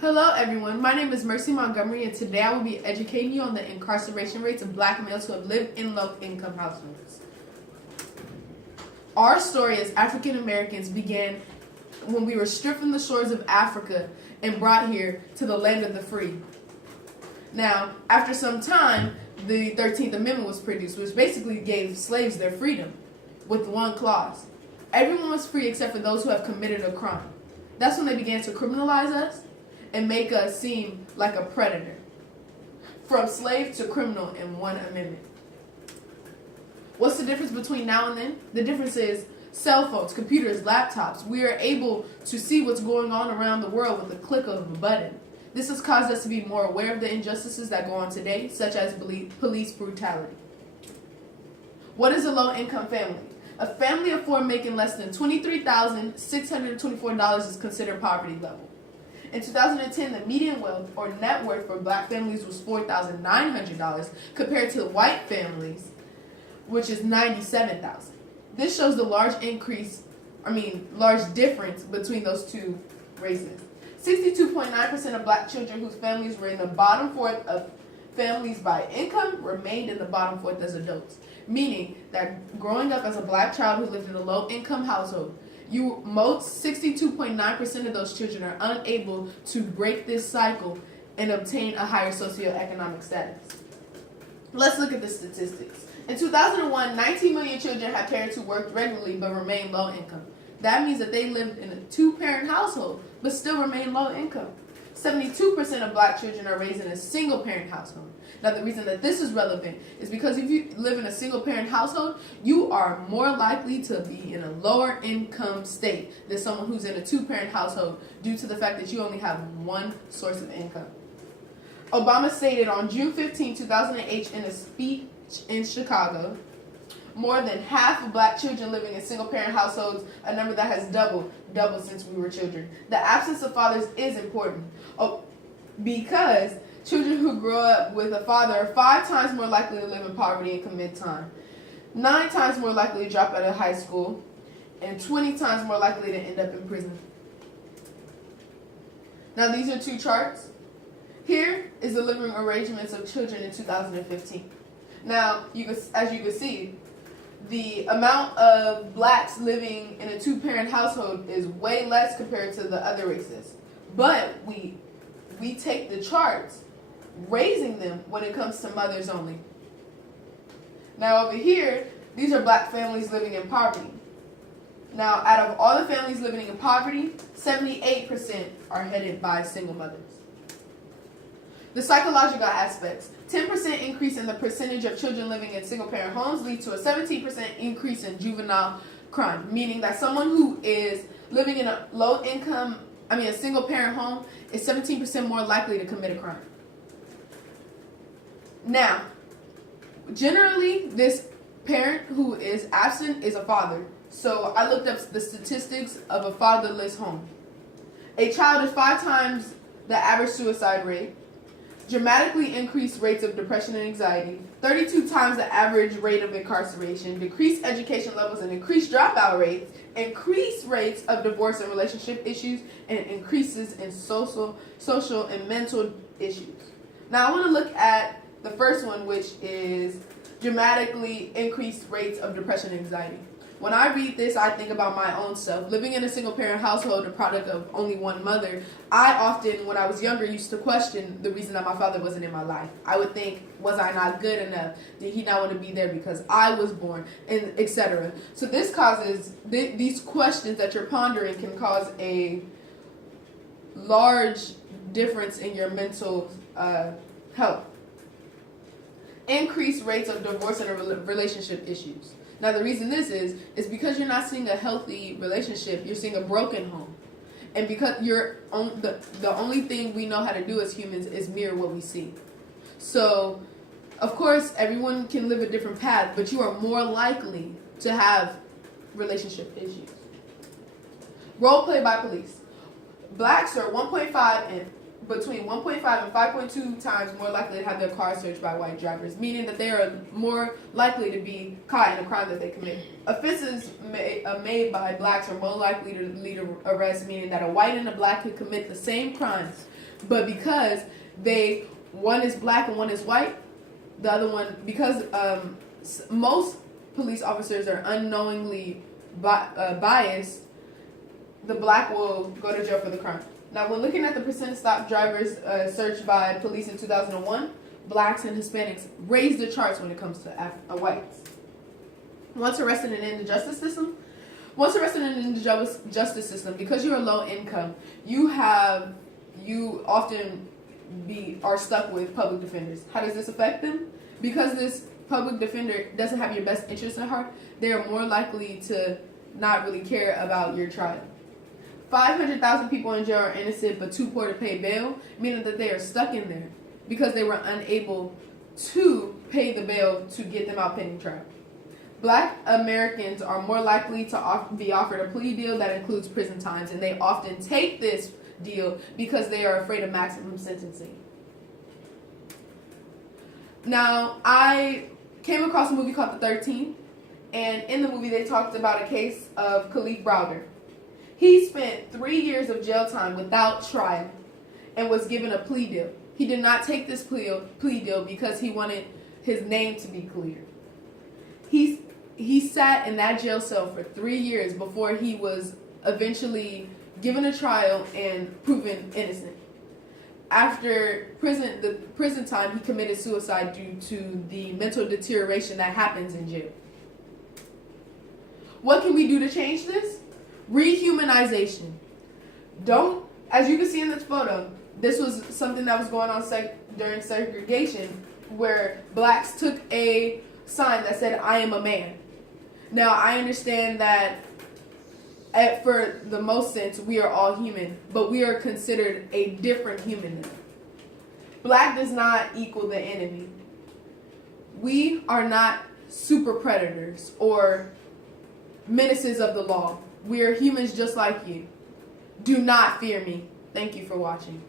Hello everyone, my name is Mercy Montgomery and today I will be educating you on the incarceration rates of black males who have lived in low-income households. Our story as African Americans began when we were stripped from the shores of Africa and brought here to the land of the free. Now, after some time, the 13th Amendment was produced, which basically gave slaves their freedom with one clause. Everyone was free except for those who have committed a crime. That's when they began to criminalize us and make us seem like a predator. From slave to criminal in one amendment. What's the difference between now and then? The difference is cell phones, computers, laptops. We are able to see what's going on around the world with the click of a button. This has caused us to be more aware of the injustices that go on today, such as police brutality. What is a low-income family? A family of four making less than $23,624 is considered poverty level. In 2010, the median wealth or net worth for black families was $4,900 compared to white families, which is $97,000. This shows the large difference between those two races. 62.9% of black children whose families were in the bottom fourth of families by income remained in the bottom fourth as adults, meaning that growing up as a black child who lived in a low-income household, 62.9% of those children are unable to break this cycle and obtain a higher socioeconomic status. Let's look at the statistics. In 2001, 19 million children had parents who worked regularly but remained low income. That means that they lived in a two-parent household but still remain low income. 72% of black children are raised in a single-parent household. Now, the reason that this is relevant is because if you live in a single-parent household, you are more likely to be in a lower income state than someone who's in a two-parent household due to the fact that you only have one source of income. Obama stated on June 15, 2008 in a speech in Chicago, more than half of black children living in single-parent households, a number that has doubled since we were children. The absence of fathers is important because children who grow up with a father are 5 times more likely to live in poverty and commit crime, 9 times more likely to drop out of high school, and 20 times more likely to end up in prison. Now, these are two charts. Here is the living arrangements of children in 2015. Now, as you can see, the amount of blacks living in a two-parent household is way less compared to the other races. But we take the charts, raising them when it comes to mothers only. Now over here, these are black families living in poverty. Now, out of all the families living in poverty, 78% are headed by single mothers. The psychological aspects. 10% increase in the percentage of children living in single-parent homes lead to a 17% increase in juvenile crime, meaning that someone who is living in a a single-parent home is 17% more likely to commit a crime. Now, generally, this parent who is absent is a father. So I looked up the statistics of a fatherless home. A child is 5 times the average suicide rate, dramatically increased rates of depression and anxiety, 32 times the average rate of incarceration, decreased education levels and increased dropout rates, increased rates of divorce and relationship issues, and increases in social and mental issues. Now I want to look at the first one, which is dramatically increased rates of depression and anxiety. When I read this, I think about my own self. Living in a single-parent household, a product of only one mother, I often, when I was younger, used to question the reason that my father wasn't in my life. I would think, was I not good enough? Did he not want to be there because I was born? And etc. So this causes, these questions that you're pondering can cause a large difference in your mental health. Increased rates of divorce and relationship issues. Now, the reason this is because you're not seeing a healthy relationship, you're seeing a broken home. And because the only thing we know how to do as humans is mirror what we see. So, of course, everyone can live a different path, but you are more likely to have relationship issues. Role play by police. Blacks are between 1.5 and 5.2 times more likely to have their car searched by white drivers, meaning that they are more likely to be caught in a crime that they commit. Offenses made by blacks are more likely to lead to arrest, meaning that a white and a black could commit the same crimes But because one is black and one is white, the other one, because most police officers are unknowingly biased, the black will go to jail for the crime. Now, when looking at the percent of stop drivers searched by police in 2001, blacks and Hispanics raised the charts when it comes to whites. Once arrested and in the justice system, because you're low income, you often are stuck with public defenders. How does this affect them? Because this public defender doesn't have your best interest at heart, they are more likely to not really care about your trial. 500,000 people in jail are innocent but too poor to pay bail, meaning that they are stuck in there because they were unable to pay the bail to get them out pending trial. Black Americans are more likely to be offered a plea deal that includes prison times, and they often take this deal because they are afraid of maximum sentencing. Now, I came across a movie called The 13th, and in the movie they talked about a case of Khalif Browder. He spent 3 years of jail time without trial and was given a plea deal. He did not take this plea deal because he wanted his name to be clear. He sat in that jail cell for 3 years before he was eventually given a trial and proven innocent. After the prison time, he committed suicide due to the mental deterioration that happens in jail. What can we do to change this? Rehumanization. As you can see in this photo, this was something that was going on during segregation, where blacks took a sign that said, "I am a man." Now, I understand that for the most sense, we are all human, but we are considered a different human now. Black does not equal the enemy. We are not super predators or menaces of the law. We are humans just like you. Do not fear me. Thank you for watching.